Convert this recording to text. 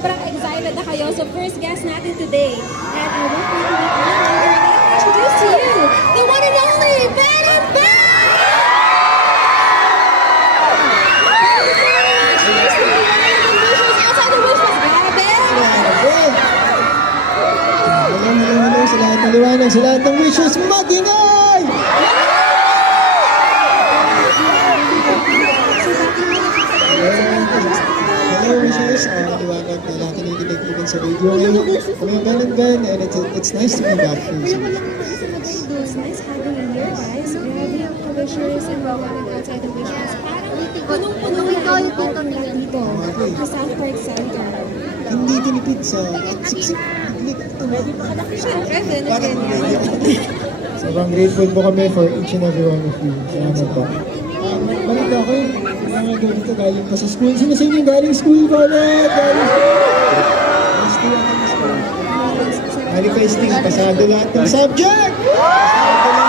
sobrang excited na kayo sa first guest natin today. And I want you to introduce to you the one and only Ben and Ben! Hello sa lahat ng liwanag, sa lahat ng wishes, mag-ingay! Hello wishes, liwanag na lahat kinikinig ko sa radio ngayon. Kami ang Ben and Ben, and it's nice to be back here. It's nice having you here, guys. Grabe yung wishers and liwanag outside the wishes. Parang punong-puno na dito sa South Park Center. Hindi tinipid sa siksik. Siyempre, Ben and Ben. Sobrang grateful po kami for each and every one of you. Salamat po. Balik ako yung mga ganito galing pa sa school. Sino sa inyo galing school ko ulit? Galing school. Manifesting, pasado lahat ng subject! Pasado